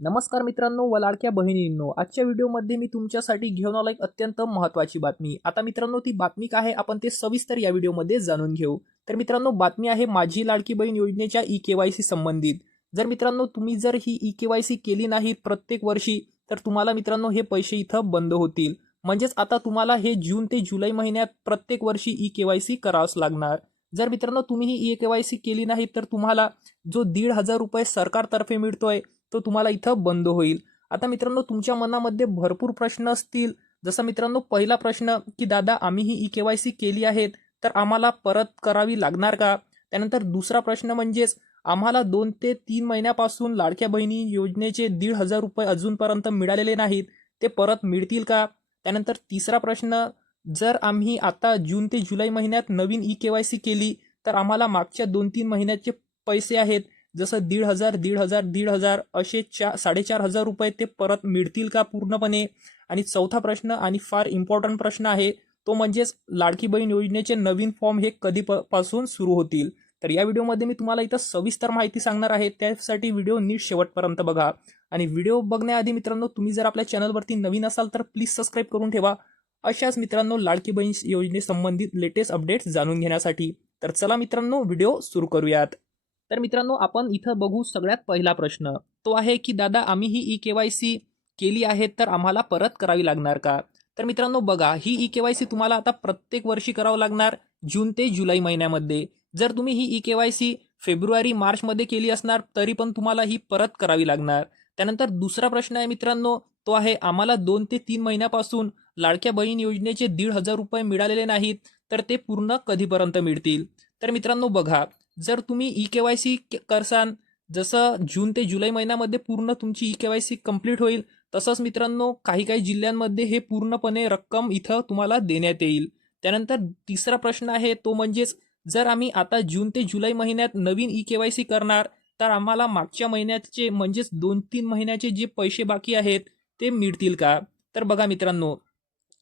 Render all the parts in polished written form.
नमस्कार मित्रांनो व लाडक्या बहिणींनो, आजच्या व्हिडिओमध्ये मी तुमच्यासाठी घेऊन आलो एक अत्यंत महत्त्वाची बातमी। आता मित्रांनो, ती बातमी काय आहे आपण ते सविस्तर या व्हिडिओमध्ये जाणून घेऊ। तर मित्रांनो, बातमी आहे माझी लाडकी बहीण योजनेच्या ई-केवायसी संबंधित। जर मित्रांनो तुम्ही जर ही ई-केवायसी केली नाही प्रत्येक वर्षी, तर तुम्हाला मित्रांनो हे पैसे इथं बंद होतील। म्हणजेच आता तुम्हाला हे जून ते जुलै महिन्यात प्रत्येक वर्षी ई-केवायसी करावंच लागणार। जर मित्रांनो तुम्ही ही ई-केवायसी केली नाही तर तुम्हाला जो 1,500 रुपये सरकारतर्फे मिळतोय तो तुम्हाला इथं बंद होईल। आता मित्रांनो, तुमच्या मनामध्ये भरपूर प्रश्न असतील। जसा मित्रांनो पहिला प्रश्न की दादा आम्ही ही ई-केवायसी केली आहेत तर आम्हाला परत करावी लागणार का? त्यानंतर दुसरा प्रश्न म्हणजेच आम्हाला 2 ते 3 महिन्यापासून लाडक्या बहिणी योजनेचे 1,500 रुपये अजूनपर्यंत मिळालेले नाहीत, ते परत मिळतील का? त्यानंतर तिसरा प्रश्न, जर आम्ही आता जून ते जुलै महिन्यात नवीन ई-केवायसी केली तर आम्हाला मागच्या 2-3 महिन्याचे पैसे आहेत जसं 1,500, 1,500, 1,500 असे 4,500 रुपये ते परत मिळतील का पूर्णपणे? आणि चौथा प्रश्न आणि फार इम्पॉर्टंट प्रश्न आहे तो म्हणजेच लाडकी बहीण योजनेचे नवीन फॉर्म हे कधीपासून सुरू होतील? तर या व्हिडिओमध्ये मी तुम्हाला इथं सविस्तर माहिती सांगणार आहे, त्यासाठी व्हिडिओ नीट शेवटपर्यंत बघा। आणि व्हिडिओ बघण्याआधी मित्रांनो, तुम्ही जर आपल्या चॅनलवरती नवीन असाल तर प्लीज सबस्क्राईब करून ठेवा अशाच मित्रांनो लाडकी बहीण योजनेसंबंधित लेटेस्ट अपडेट्स जाणून घेण्यासाठी। तर चला मित्रांनो, व्हिडिओ सुरू करूयात। तर मित्रांनो, आपण इथं बघू सगळ्यात पहिला प्रश्न तो आहे की दादा आम्ही ही ई-केवायसी केली आहे तर आम्हाला परत करावी लागणार का? तर मित्रांनो बघा, ही ई-केवायसी तुम्हाला आता प्रत्येक वर्षी करावं लागणार जून ते जुलै महिन्यामध्ये। जर तुम्ही ही ई-केवायसी फेब्रुवारी मार्चमध्ये केली असणार तरी पण तुम्हाला ही परत करावी लागणार। त्यानंतर दुसरा प्रश्न आहे मित्रांनो, तो आहे आम्हाला 2 ते 3 महिन्यापासून लाडक्या बहीण योजनेचे 1,500 रुपये मिळालेले नाहीत तर ते पूर्ण कधीपर्यंत मिळतील? तर मित्रांनो बघा, जर तुम्ही ई-केवायसी करसान, जसं जून ते जुलै महिन्यामध्ये पूर्ण तुमची ई-केवायसी कंप्लीट होईल, तसंच मित्रांनो काही काही जिल्ह्यांमध्ये हे पूर्णपणे रक्कम इथं तुम्हाला देण्यात येईल। त्यानंतर तिसरा प्रश्न आहे तो म्हणजेच जर आम्ही आता जून ते जुलै महिन्यात नवीन ई-केवायसी करणार तर आम्हाला मागच्या महिन्याचे म्हणजेच 2-3 महिन्याचे जे पैसे बाकी आहेत ते मिळतील का? तर बघा मित्रांनो,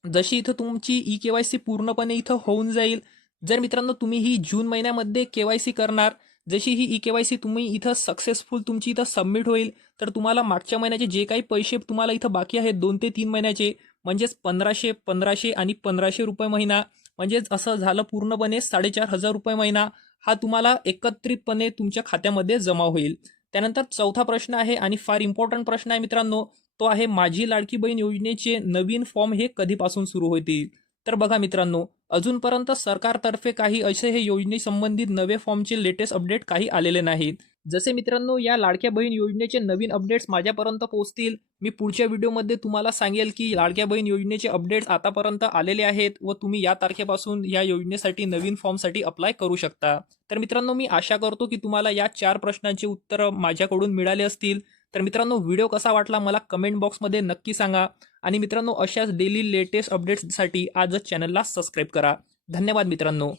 जशी इथं तुमची ई-केवायसी पूर्णपणे इथं होऊन जाईल, जर मित्रांनो तुम्ही ही जून महिन्यामध्ये केवायसी करणार, जशी ही ई-केवायसी तुम्ही इथं सक्सेसफुल तुमची इथं सबमिट होईल तर तुम्हाला मागच्या महिन्याचे जे काही पैसे तुम्हाला इथं बाकी आहेत 2 ते 3 महिन्याचे, म्हणजेच 1,500 आणि 1,500 रुपये महिना, म्हणजेच असं झालं पूर्णपणे 4,500 रुपये महिना हा तुम्हाला एकत्रितपणे तुमच्या खात्यामध्ये जमा होईल। त्यानंतर चौथा प्रश्न आहे आणि फार इम्पॉर्टंट प्रश्न आहे मित्रांनो, तो आहे माझी लाडकी बहीण योजनेचे नवीन फॉर्म हे कधीपासून सुरू होतील? तर बघा मित्रांनो, अजूनपर्यंत सरकारतर्फे काही असे हे योजनेसंबंधित नवे फॉर्मचे लेटेस्ट अपडेट काही आलेले नाहीत। जसे मित्रांनो या लाडक्या बहीण योजनेचे नवीन अपडेट्स माझ्यापर्यंत पोहोचतील, मी पुढच्या व्हिडिओमध्ये तुम्हाला सांगेल की लाडक्या बहीण योजनेचे अपडेट्स आतापर्यंत आलेले आहेत व तुम्ही या तारखेपासून या योजनेसाठी नवीन फॉर्मसाठी अप्लाय करू शकता। तर मित्रांनो, मी आशा करतो की तुम्हाला या 4 प्रश्नांची उत्तरं माझ्याकडून मिळाली असतील। तर मित्रांनो, व्हिडिओ कसा वाटला मला कमेंट बॉक्समध्ये नक्की सांगा। आणि मित्रांनो, अशाच डेली लेटेस्ट अपडेट्ससाठी आजच चॅनलला सबस्क्राईब करा। धन्यवाद मित्रांनो।